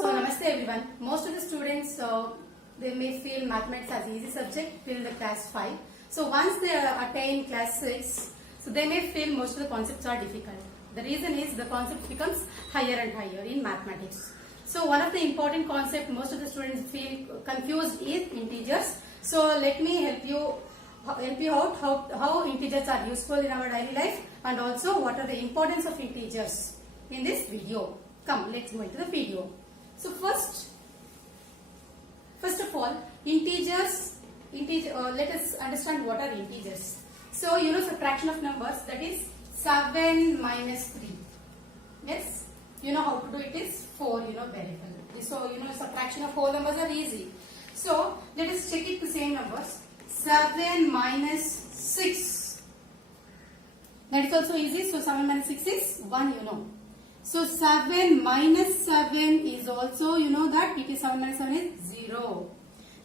So namaste everyone. Most of the students they may feel mathematics as easy subject till the class 5. So once they attain class 6, so they may feel most of the concepts are difficult. The reason is the concept becomes higher and higher in mathematics. So one of the important concept most of the students feel confused is integers. So let me help you out how integers are useful in our daily life and also what are the importance of integers in this video. Come, let's go into the video. So first of all, let us understand what are integers. So you know subtraction of numbers, that is 7 minus 3. Yes, you know how to do it is 4, you know very well. So you know subtraction of whole numbers are easy. So let us check it the same numbers. 7 minus 6. That is also easy. So 7 minus 6 is 1, you know. So 7 minus 7 is also, you know that it is 7 minus 7 is 0.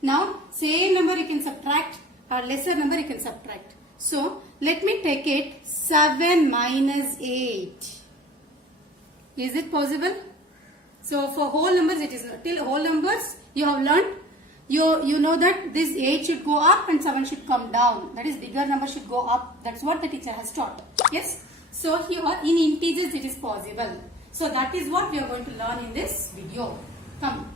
Now same number you can subtract or lesser number you can subtract. So let me take it 7 minus 8. Is it possible? So for whole numbers it is not. Till whole numbers you have learned. You know that this 8 should go up and 7 should come down. That is bigger number should go up. That's what the teacher has taught. Yes. So here in integers it is possible. So that is what we are going to learn in this video. Come.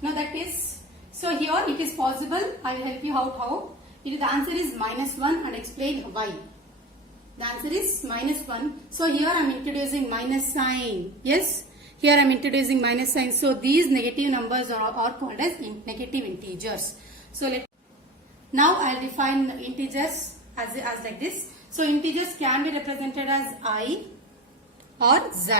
Now that is, so here it is possible. I will help you out how. The answer is minus 1 and explain why. The answer is minus 1. So here I am introducing minus sign. Yes. Here I am introducing minus sign. So these negative numbers are called as negative integers. So now I will define integers as like this. So integers can be represented as I or Z.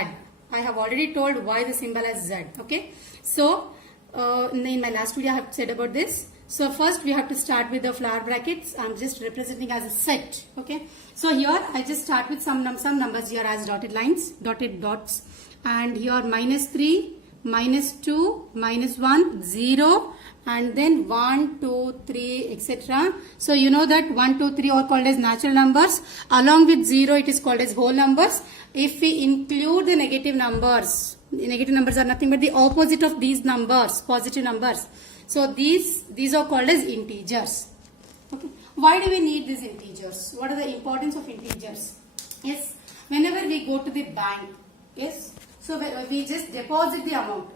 I have already told why the symbol as Z. Okay. So in my last video I have said about this. So first we have to start with the flower brackets. I am just representing as a set. Okay. So here I just start with some numbers here as dotted lines, dotted dots. And here minus 3, minus 2, minus 1, 0, and then 1, 2, 3, etc. So you know that 1, 2, 3 are called as natural numbers. Along with 0 it is called as whole numbers. If we include the negative numbers are nothing but the opposite of these numbers, positive numbers. So these are called as integers. Okay. Why do we need these integers? What are the importance of integers? Yes, whenever we go to the bank, yes, so we just deposit the amount.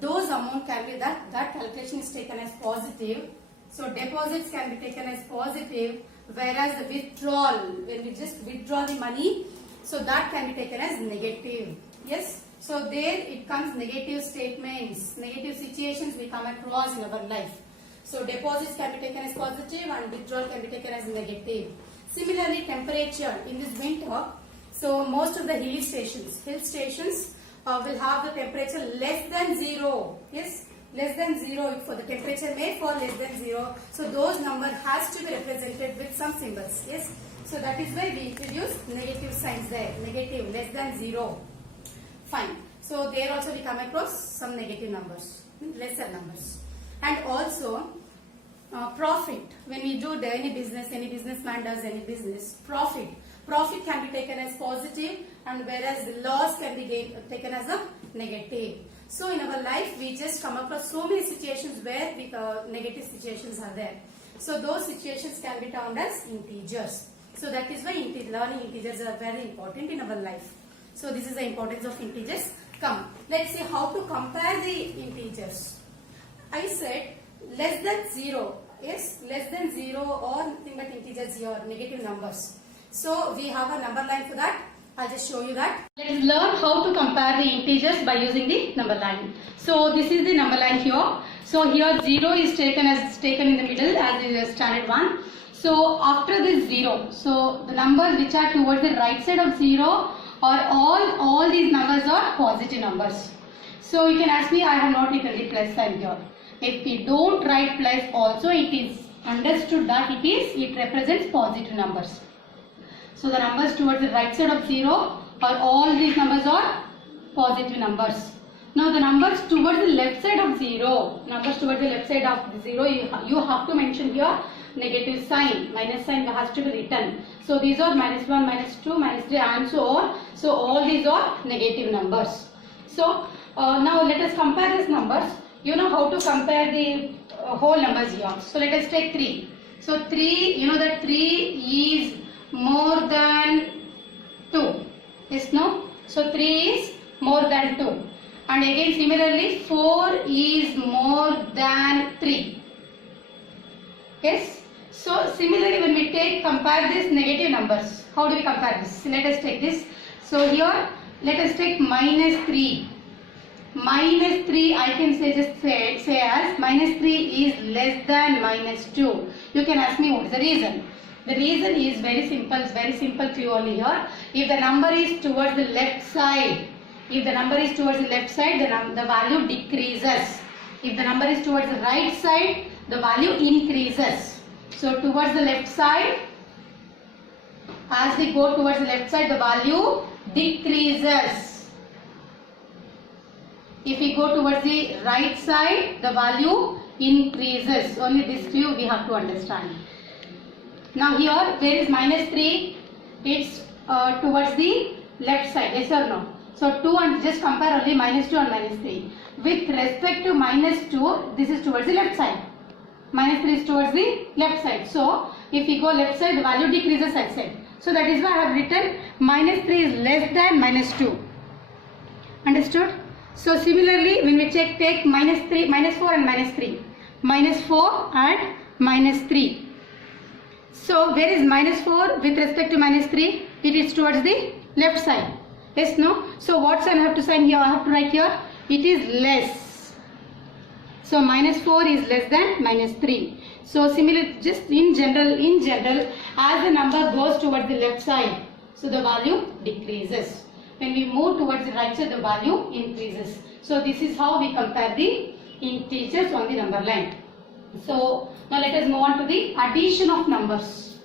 Those amount can be that calculation is taken as positive. So deposits can be taken as positive, whereas the withdrawal, when we just withdraw the money, so that can be taken as negative. Yes. So there it comes negative statements, negative situations we come across in our life. So deposits can be taken as positive and withdrawal can be taken as negative. Similarly, temperature in this winter. So most of the hill stations will have the temperature less than 0. Yes, less than 0. For the temperature may fall less than 0. So those number has to be represented with some symbols. Yes. So that is why we introduce negative signs there. Negative, less than 0. Fine. So there also we come across some negative numbers, lesser numbers. And also profit. When we do any businessman does any business, profit can be taken as positive, and whereas the loss can be taken as a negative. So in our life we just come across so many situations where negative situations are there. So those situations can be termed as integers. So that is why learning integers are very important in our life. So this is the importance of integers. Come, let's see how to compare the integers. I said less than 0. Yes, less than 0 or nothing but integers here, negative numbers. So we have a number line for that. I'll just show you that. Let's learn how to compare the integers by using the number line. So this is the number line here. So here 0 is taken in the middle as is a standard one. So after this 0, so the numbers which are towards the right side of 0 are all these numbers are positive numbers. So you can ask me, I have not written the plus sign here. If we don't write plus also, it is understood that it represents positive numbers. So the numbers towards the right side of 0 are all these numbers are positive numbers. Now the numbers towards the left side of 0, you have to mention here negative sign, minus sign has to be written. So these are -1, -2, -3 and so on. So all these are negative numbers. So now let us compare these numbers. You know how to compare the whole numbers here. So let us take 3. So 3, you know that 3 is more than 2. Yes, no? So 3 is more than 2. And again similarly 4 is more than 3. Yes? So similarly when we compare these negative numbers, how do we compare this? Let us take this. So here let us take minus 3. Minus 3 I can say as minus 3 is less than minus 2. You can ask me what is the reason. The reason is very simple. It's very simple to you only here. If the number is towards the left side, the value decreases. If the number is towards the right side, the value increases. So towards the left side, as we go towards the left side, the value decreases. If we go towards the right side, the value increases. Only this clue we have to understand. Now here, where is minus 3? It's towards the left side, yes or no? So 2 and just compare only minus 2 and minus 3. With respect to minus 2, this is towards the left side. Minus 3 is towards the left side. So if we go left side, the value decreases right side. So that is why I have written minus 3 is less than minus 2. Understood? So similarly, when we take minus 4 and minus 3. Minus 4 and minus 3. So where is minus 4 with respect to minus 3? It is towards the left side. Yes, no? So what sign I have to sign here? I have to write here. It is less. So minus 4 is less than minus 3. So similarly, just in general, as the number goes towards the left side, so the value decreases. When we move towards the right side, the value increases. So this is how we compare the integers on the number line. So now let us move on to the addition of numbers.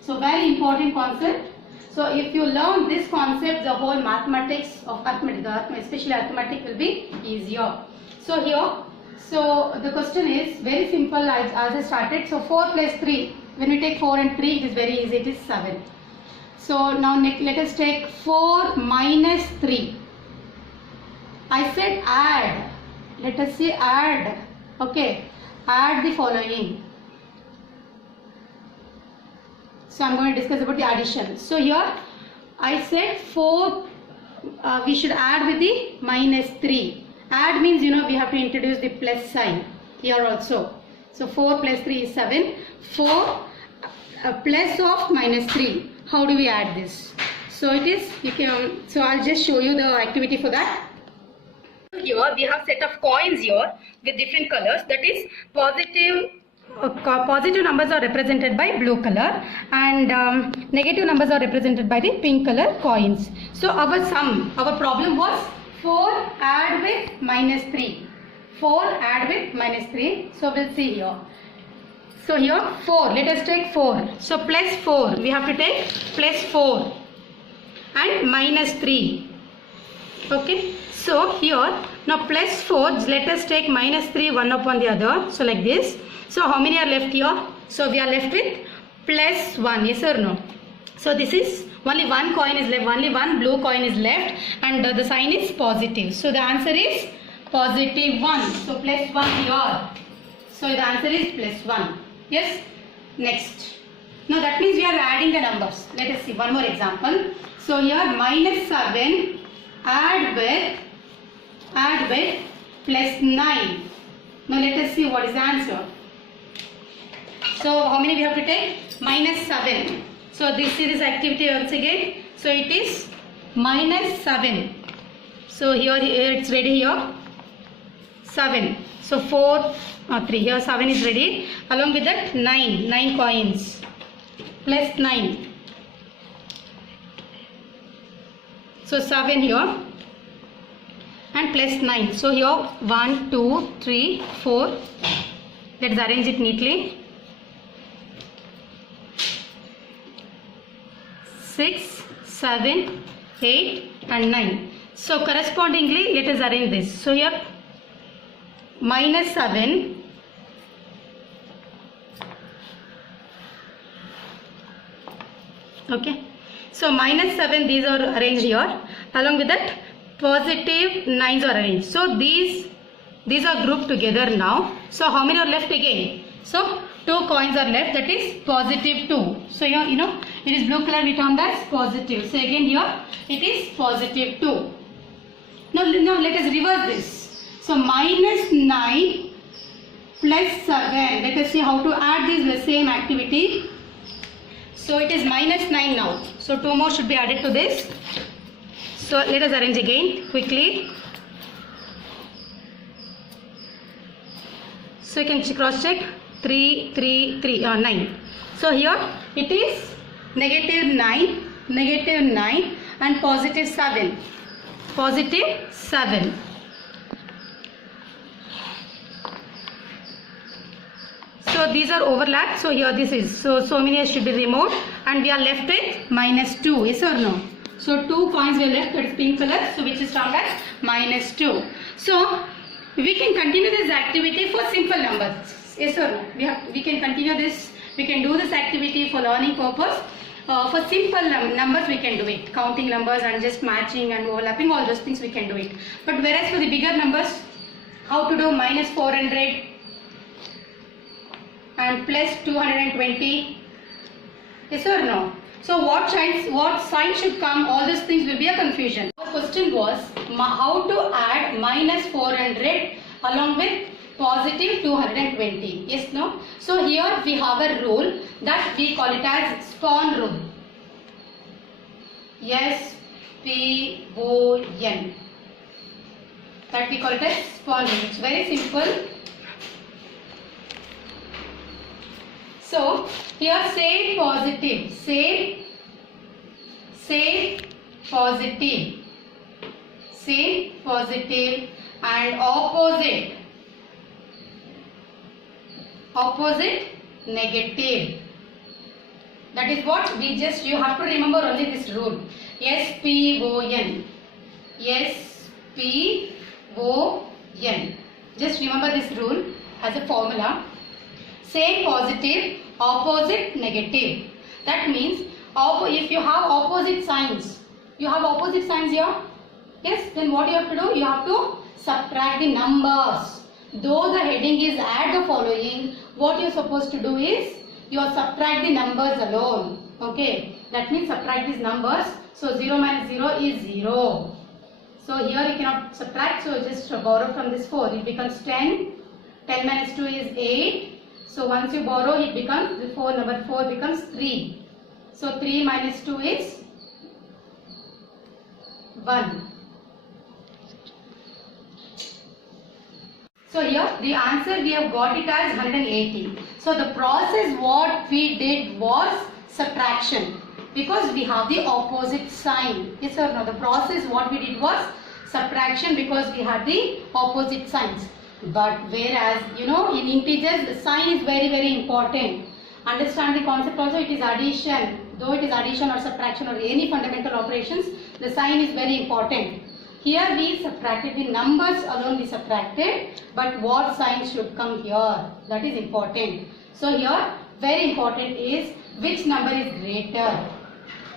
So very important concept. So if you learn this concept, the whole mathematics of arithmetic, especially arithmetic, will be easier. So here, so the question is very simple as I started. So 4 plus 3, when we take 4 and 3, it is very easy, it is 7. So now let us take 4 minus 3. I said add. Let us see add. Okay, add the following. So I am going to discuss about the addition. So here I said 4, we should add with the minus 3. Add means, you know, we have to introduce the plus sign here also. So 4 plus 3 is 7. 4 plus of minus 3. How do we add this? So it is, so I'll just show you the activity for that. Here we have set of coins here with different colors, that is positive numbers are represented by blue color and negative numbers are represented by the pink color coins. So our problem was 4 add with minus 3. 4 add with minus 3. So we'll see here. So here 4, let us take 4. So plus 4, we have to take plus 4 and minus 3. Okay. So here now plus 4, let us take minus 3 one upon the other. So like this. So how many are left here? So we are left with plus 1, yes or no? So this is only one coin is left, only one blue coin is left and the sign is positive. So the answer is positive 1. So plus 1 here. So the answer is plus 1. Yes? Next. Now that means we are adding the numbers. Let us see one more example. So here minus 7 add with plus 9. Now let us see what is the answer. So how many we have to take? Minus 7. So this is activity once again. So it is minus 7. So here it's ready here. 7. So 4, 3. Here 7 is ready. Along with that 9 coins. Plus 9. So 7 here. And plus 9. So here 1, 2, 3, 4. Let's arrange it neatly. 6, 7, 8 and 9. So correspondingly let us arrange this. So here minus 7, okay. So minus 7, these are arranged here. Along with that, positive 9s are arranged. So these are grouped together now. So how many are left again? So 2 coins are left, that is positive 2. So here, it is blue color, we termed as positive. So again here, it is positive 2. Now let us reverse this. So minus 9 plus 7. Let us see how to add this same activity. So it is minus 9 now. So 2 more should be added to this. So let us arrange again quickly. So you can cross check. 3, 3, 3, 9. So here it is negative 9 and positive 7. Positive 7. So these are overlapped. So here this is. So many should be removed and we are left with minus 2. Yes or no? So 2 coins were left, that is pink color. So which is termed as minus 2. So we can continue this activity for simple numbers. Yes or no? We can continue this. We can do this activity for learning purpose. For simple numbers we can do it. Counting numbers and just matching and overlapping, all those things we can do it. But whereas for the bigger numbers, how to do minus 400 and plus 220? Yes or no? So what sign should come? All these things will be a confusion. Our question was how to add minus 400 along with positive 220. Yes, no? So here we have a rule that we call it as spawn rule. S-P-O-N. That we call it as spawn rule. It's very simple. So here say positive. Say positive. Say positive and opposite negative. That is what you have to remember only this rule. S-P-O-N. S-P-O-N. Just remember this rule as a formula. Same positive, opposite negative. That means if you have opposite signs, here? Yes, then what you have to do? You have to subtract the numbers. Though the heading is add the following, what you are supposed to do is you are subtract the numbers alone. Okay, that means subtract these numbers. So 0 minus 0 is 0. So here you cannot subtract, so just borrow from this 4. It becomes 10. 10 minus 2 is 8. So once you borrow, it becomes number 4 becomes 3. So 3 minus 2 is 1. So here the answer we have got it as 180. So the process what we did was subtraction because we have the opposite sign. Yes or no? The process what we did was subtraction because we had the opposite signs. But whereas in integers the sign is very, very important. Understand the concept also, it is addition. Though it is addition or subtraction or any fundamental operations, the sign is very important. Here we subtracted the numbers alone we subtracted, but what sign should come here? That is important. So here very important is which number is greater.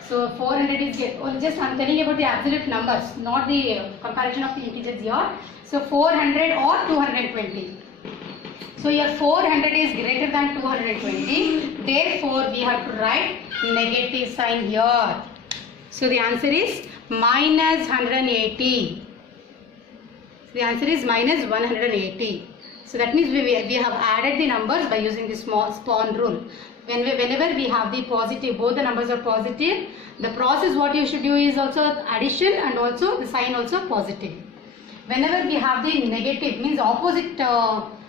So 400 is just I am telling about the absolute numbers, not the comparison of the integers here. So 400 or 220. So here 400 is greater than 220. Therefore we have to write negative sign here. So the answer is minus 180. So the answer is minus 180. So that means we have added the numbers by using the small spawn rule. Whenever we have the positive, both the numbers are positive, the process what you should do is also addition and also the sign also positive. Whenever we have the negative, means opposite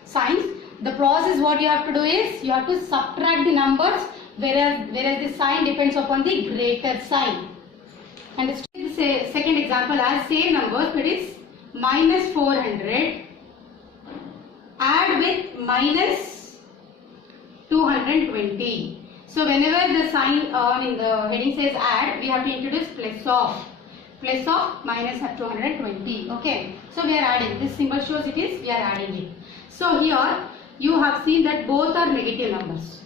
signs, the process what you have to do is you have to subtract the numbers, whereas the sign depends upon the greater sign. And let's take the second example as same numbers, that is minus 400 add with minus 220. So whenever the sign in the heading says add, we have to introduce plus of minus 220. Okay, so we are adding. This symbol shows it is we are adding it. So here you have seen that both are negative numbers.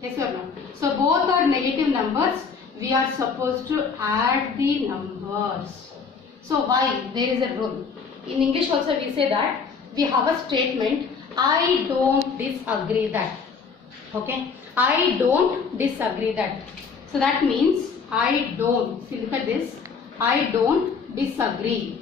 Yes or no? So both are negative numbers. we are supposed to add the numbers. So why? There is a rule. In English also we say that we have a statement, I don't disagree that. Okay, I don't disagree that. So that means I don't, see look at this, I don't disagree.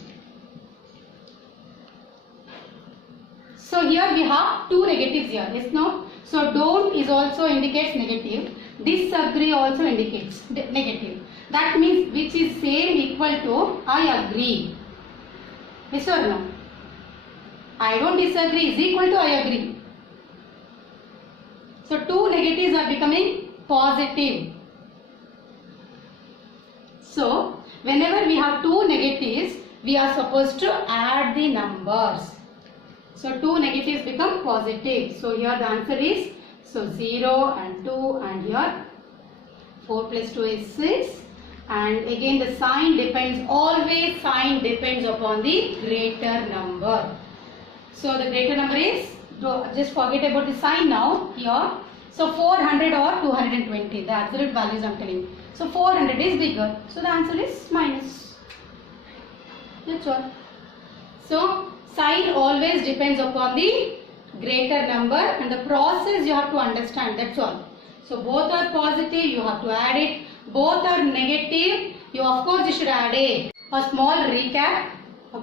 So here we have two negatives here, yes, no? So don't is also indicates negative, disagree also indicates negative. That means which is same equal to I agree. Yes or no? I don't disagree is equal to I agree. So two negatives are becoming positive. So whenever we have two negatives, we are supposed to add the numbers. So two negatives become positive. So here the answer is, so 0 and 2, and here 4 plus 2 is 6. And again the sign depends, always sign depends upon the greater number. So the greater number is, just forget about the sign now here. So 400 or 220, the absolute values I am telling. So 400 is bigger. So the answer is minus. That's all. So sign always depends upon the greater number, and the process you have to understand. That's all. So both are positive, you have to add it. Both are negative, you of course you should add it. A small recap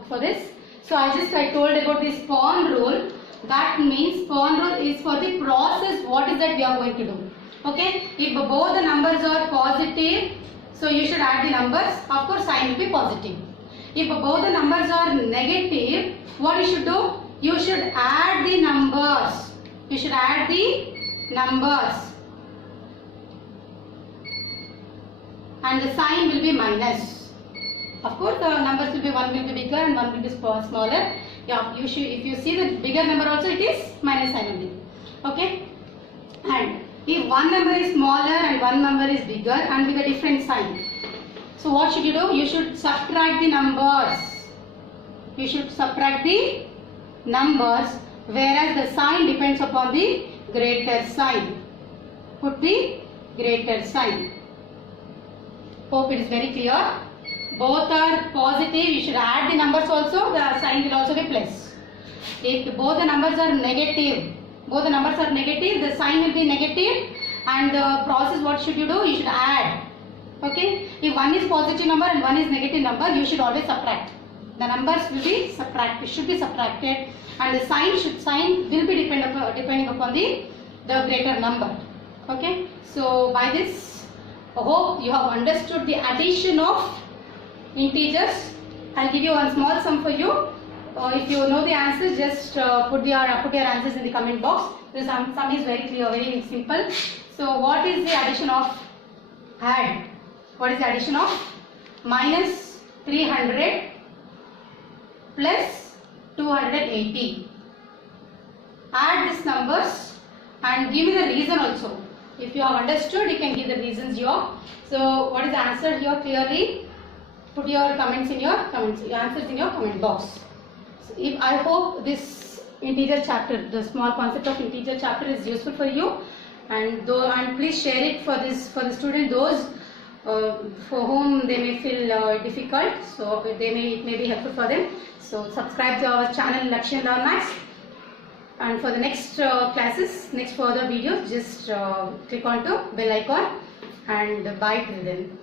for this. So I told about the spawn rule. That means spawn rule is for the process. What is that we are going to do? Okay. If both the numbers are positive, so you should add the numbers. Of course, sign will be positive. If both the numbers are negative, what you should do? You should add the numbers. You should add the numbers. And the sign will be minus. Of course, the numbers will be, one will be bigger and one will be smaller. Yeah, you should, if you see the bigger number also, it is minus sign only. Okay. And if one number is smaller and one number is bigger and with a different sign, so what should you do? You should subtract the numbers. You should subtract the numbers, whereas the sign depends upon the greater sign. Put the greater sign. Hope it is very clear. Both are positive, you should add the numbers also, the sign will also be plus. If both the numbers are negative, the sign will be negative, and the process, what should you do? You should add. Okay. If one is positive number and one is negative number, you should always subtract. The numbers will be subtracted, should be subtracted, and the sign will be depending upon the greater number. Okay. So by this, I hope you have understood the addition of integers. I'll give you one small sum for you. If you know the answers, just put your answers in the comment box. The sum is very clear, very simple. So what is the addition of add? What is the addition of minus 300 plus 280? Add these numbers and give me the reason also. If you have understood, you can give the reasons here. So what is the answer here clearly? Put your comments in your answers in your comment box. So I hope this integer chapter, the small concept of integer chapter, is useful for you, and please share it for the student, those for whom they may feel difficult. So it may be helpful for them. So subscribe to our channel Lakshya Learn Maths, and for the next classes, next further videos, just click on to bell icon, and bye till then.